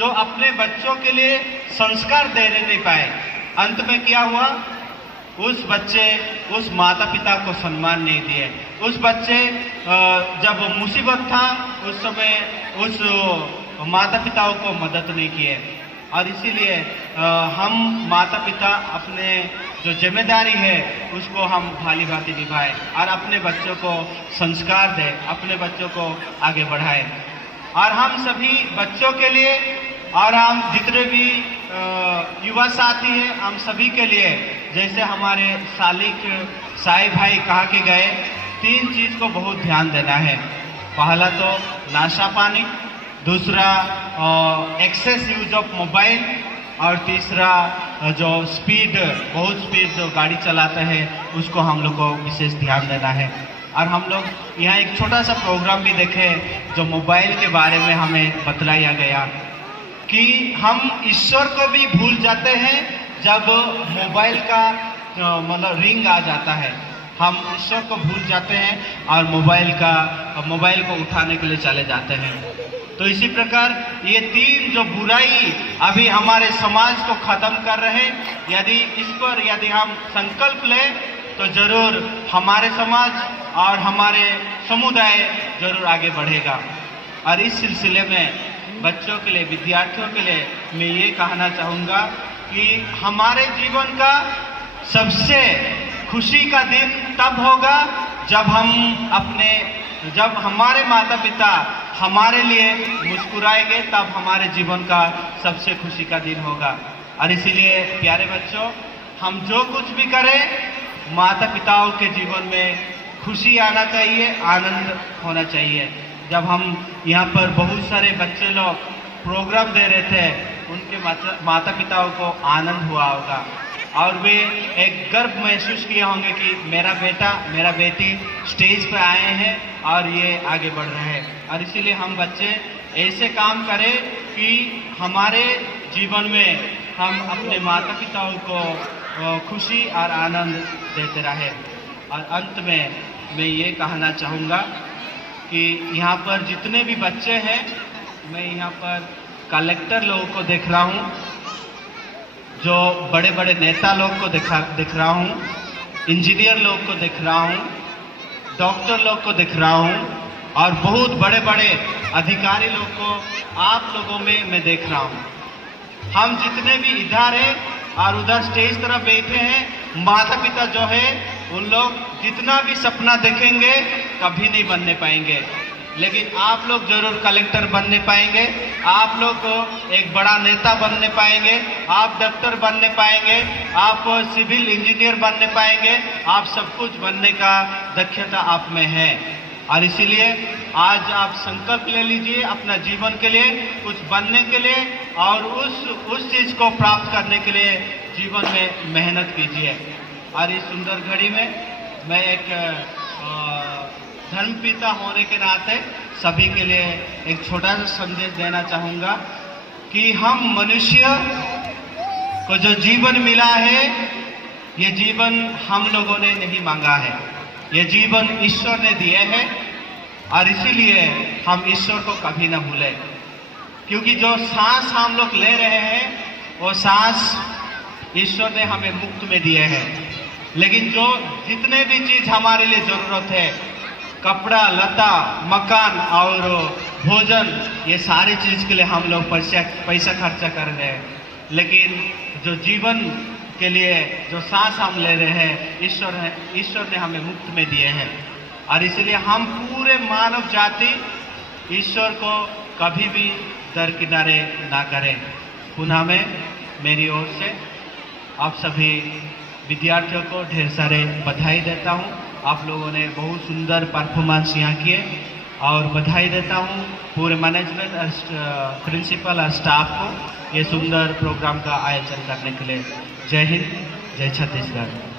जो अपने बच्चों के लिए संस्कार दे नहीं पाए। अंत में क्या हुआ, उस बच्चे उस माता पिता को सम्मान नहीं दिए। उस बच्चे जब मुसीबत था उस समय उस माता पिताओं को मदद नहीं किए। और इसीलिए हम माता पिता अपने जो जिम्मेदारी है उसको हम भली भांति निभाएं और अपने बच्चों को संस्कार दें, अपने बच्चों को आगे बढ़ाएं। और हम सभी बच्चों के लिए और हम जितने भी युवा साथी हैं, हम सभी के लिए, जैसे हमारे सालिक साई भाई कहा के गए, 3 चीज को बहुत ध्यान देना है। पहला तो नशा पानी, दूसरा एक्सेस यूज ऑफ मोबाइल, और तीसरा जो बहुत स्पीड जो गाड़ी चलाते हैं उसको हम लोग को विशेष ध्यान देना है। और हम लोग यहाँ एक छोटा सा प्रोग्राम भी देखे जो मोबाइल के बारे में हमें बतलाया गया कि हम ईश्वर को भी भूल जाते हैं जब मोबाइल का मतलब रिंग आ जाता है। हम ईश्वर को भूल जाते हैं और मोबाइल को उठाने के लिए चले जाते हैं। तो इसी प्रकार ये 3 जो बुराई अभी हमारे समाज को खत्म कर रहे हैं, यदि हम संकल्प लें तो जरूर हमारे समाज और हमारे समुदाय जरूर आगे बढ़ेगा। और इस सिलसिले में बच्चों के लिए, विद्यार्थियों के लिए मैं ये कहना चाहूँगा कि हमारे जीवन का सबसे खुशी का दिन तब होगा जब हमारे माता पिता हमारे लिए मुस्कुराएंगे, तब हमारे जीवन का सबसे खुशी का दिन होगा। और इसीलिए प्यारे बच्चों, हम जो कुछ भी करें, माता पिताओं के जीवन में खुशी आना चाहिए, आनंद होना चाहिए। जब हम यहाँ पर बहुत सारे बच्चे लोग प्रोग्राम दे रहे थे, उनके माता पिताओं को आनंद हुआ होगा और वे एक गर्व महसूस किए होंगे कि मेरा बेटा मेरा बेटी स्टेज पर आए हैं और ये आगे बढ़ रहे हैं। और इसीलिए हम बच्चे ऐसे काम करें कि हमारे जीवन में हम अपने माता पिताओं को खुशी और आनंद देते रहें। और अंत में मैं ये कहना चाहूँगा कि यहाँ पर जितने भी बच्चे हैं, मैं यहाँ पर कलेक्टर लोगों को देख रहा हूँ, जो बड़े बड़े नेता लोग को दिख रहा हूँ, इंजीनियर लोग को दिख रहा हूँ, डॉक्टर लोग को दिख रहा हूँ और बहुत बड़े बड़े अधिकारी लोग को आप लोगों में मैं देख रहा हूँ। हम जितने भी इधर हैं और उधर स्टेज तरफ बैठे हैं, माता पिता जो है उन लोग जितना भी सपना देखेंगे कभी नहीं बनने पाएंगे, लेकिन आप लोग जरूर कलेक्टर बनने पाएंगे, आप लोग एक बड़ा नेता बनने पाएंगे, आप डॉक्टर बनने पाएंगे, आप सिविल इंजीनियर बनने पाएंगे, आप सब कुछ बनने का दक्षता आप में है। और इसीलिए आज आप संकल्प ले लीजिए अपना जीवन के लिए, कुछ बनने के लिए और उस चीज को प्राप्त करने के लिए जीवन में मेहनत कीजिए। और इस सुंदर घड़ी में मैं एक धर्मपिता होने के नाते सभी के लिए एक छोटा सा संदेश देना चाहूँगा कि हम मनुष्य को जो जीवन मिला है, ये जीवन हम लोगों ने नहीं मांगा है, ये जीवन ईश्वर ने दिए है। और इसीलिए हम ईश्वर को कभी ना भूलें, क्योंकि जो सांस हम लोग ले रहे हैं वो सांस ईश्वर ने हमें मुफ्त में दिए हैं। लेकिन जो जितने भी चीज हमारे लिए जरूरत है, कपड़ा लता मकान और भोजन, ये सारी चीज के लिए हम लोग पैसा खर्चा कर रहे हैं, लेकिन जो जीवन के लिए जो सांस हम ले रहे हैं ईश्वर ने हमें मुफ्त में दिए हैं। और इसलिए हम पूरे मानव जाति ईश्वर को कभी भी दरकिनारे ना करें। पुनः मैं मेरी ओर से आप सभी विद्यार्थियों को ढेर सारे बधाई देता हूँ। आप लोगों ने बहुत सुंदर परफॉर्मेंस यहाँ किए और बधाई देता हूँ पूरे मैनेजमेंट, प्रिंसिपल और स्टाफ को ये सुंदर प्रोग्राम का आयोजन करने के लिए। जय हिंद, जय छत्तीसगढ़।